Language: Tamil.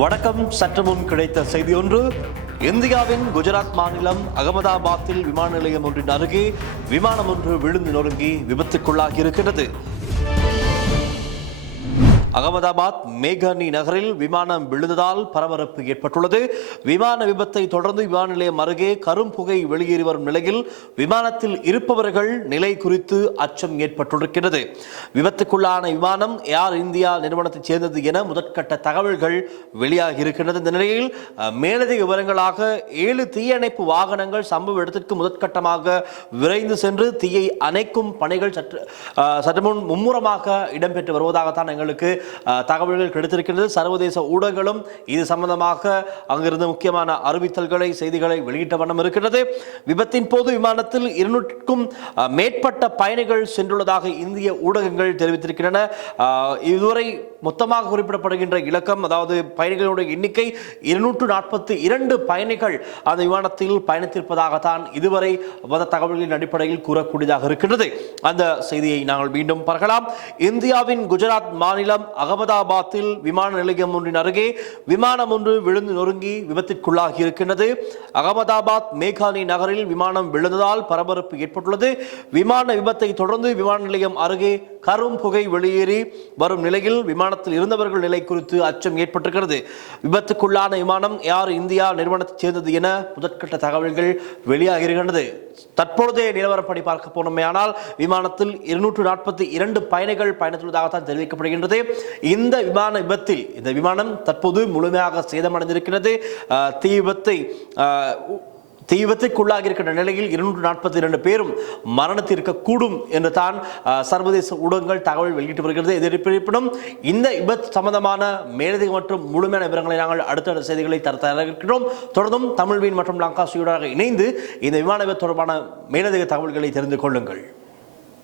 வணக்கம் சற்று முன் கிடைத்த செய்தி ஒன்று. இந்தியாவின் குஜராத் மாநிலம் அகமதாபாத்தில் விமான நிலையம் ஒன்றின் அருகே விமானம் ஒன்று விழுந்து நொறுங்கி விபத்துக்குள்ளாகி இருக்கிறது அகமதாபாத் மேகனி நகரில் விமானம் விழுந்ததால் பரபரப்பு ஏற்பட்டுள்ளது. விமான விபத்தை தொடர்ந்து விமான நிலையம் அருகே கரும்புகை வெளியேறி வரும் நிலையில் விமானத்தில் இருப்பவர்கள் நிலை குறித்து அச்சம் ஏற்பட்டிருக்கிறது விபத்துக்குள்ளான விமானம் ஏர் இந்தியா நிறுவனத்தைச் சேர்ந்தது என முதற்கட்ட தகவல்கள் வெளியாகி இருக்கின்றது. இந்த நிலையில் மேலதிக விவரங்களாக ஏழு தீயணைப்பு வாகனங்கள் சம்பவ இடத்திற்கு முதற்கட்டமாக விரைந்து சென்று தீயை அணைக்கும் பணிகள் சற்று சற்று முன் மும்முரமாக இடம்பெற்று வருவதாகத்தான் எங்களுக்கு தகவல்கள் கிடைத்திருக்கிறது சர்வதேச ஊடகங்களும் இது சம்பந்தமாக அங்கிருந்து முக்கியமான அறிவித்தல்களை செய்திகளை வெளியிட்ட வண்ணம் இருக்கிறது விபத்தின் போது விமானத்தில் இருநூற்றுக்கும் மேற்பட்ட பயணிகள் சென்றுள்ளதாக இந்திய ஊடகங்கள் தெரிவித்திருக்கின்றன. இதுவரை மொத்தமாக குறிப்பிடப்படுகின்ற இலக்கம் அதாவது பயணிகளுடைய எண்ணிக்கை இருநூற்று நாற்பத்தி இரண்டு பயணிகள் அந்த விமானத்தில் பயணித்திருப்பதாகத்தான் இதுவரை வந்த தகவல்களின் அடிப்படையில் கூறக்கூடியதாக இருக்கின்றது. அந்த செய்தியை நாங்கள் மீண்டும் பார்க்கலாம். இந்தியாவின் குஜராத் மாநிலம் அகமதாபாத்தில் விமான நிலையம் ஒன்றின் அருகே விமானம் ஒன்று விழுந்து நொறுங்கி விபத்திற்குள்ளாகி இருக்கின்றது. அகமதாபாத் மேகானி நகரில் விமானம் விழுந்ததால் பரபரப்பு ஏற்பட்டுள்ளது. விமான விபத்தை தொடர்ந்து விமான நிலையம் அருகே கரும் புகை வெளியேறி வரும் நிலையில் விமான விமானத்தில் இருந்தவர்கள் நிலை குறித்து அச்சம் ஏற்பட்டிருக்கிறது. விபத்துக்குள்ளான விமானம் யார் இந்தியா நிறுவனத்தைச் சேர்ந்தது என முதற்கட்ட தகவல்கள் வெளியாகி இருக்கின்றது தற்பொழுதைய நிலவரப்படி பார்க்க போனோமேயானால் விமானத்தில் இருநூற்று நாற்பத்தி இரண்டு பயணிகள் பயணித்துள்ளதாகத்தான் தெரிவிக்கப்படுகின்றது. இந்த விமான விபத்தில் இந்த விமானம் தற்போது முழுமையாக சேதமடைந்திருக்கிறது. தீ விபத்தை தீ விபத்துக்குள்ளாகி இருக்கின்ற நிலையில் இருநூற்று நாற்பத்தி இரண்டு பேரும் மரணத்திற்கக்கூடும் என்று தான் சர்வதேச ஊடகங்கள் தகவல் வெளியிட்டு வருகிறது. எதிர்ப்பினும் இந்த விபத்து சம்பந்தமான மேலதிக மற்றும் முழுமையான விவரங்களை நாங்கள் அடுத்த செய்திகளை தர தயாராக தொடர்ந்தும் தமிழ்வீன் மற்றும் லங்கா சுயூடாக இணைந்து இந்த விமான விபத்து தொடர்பான மேலதிக தகவல்களை தெரிந்து கொள்ளுங்கள்.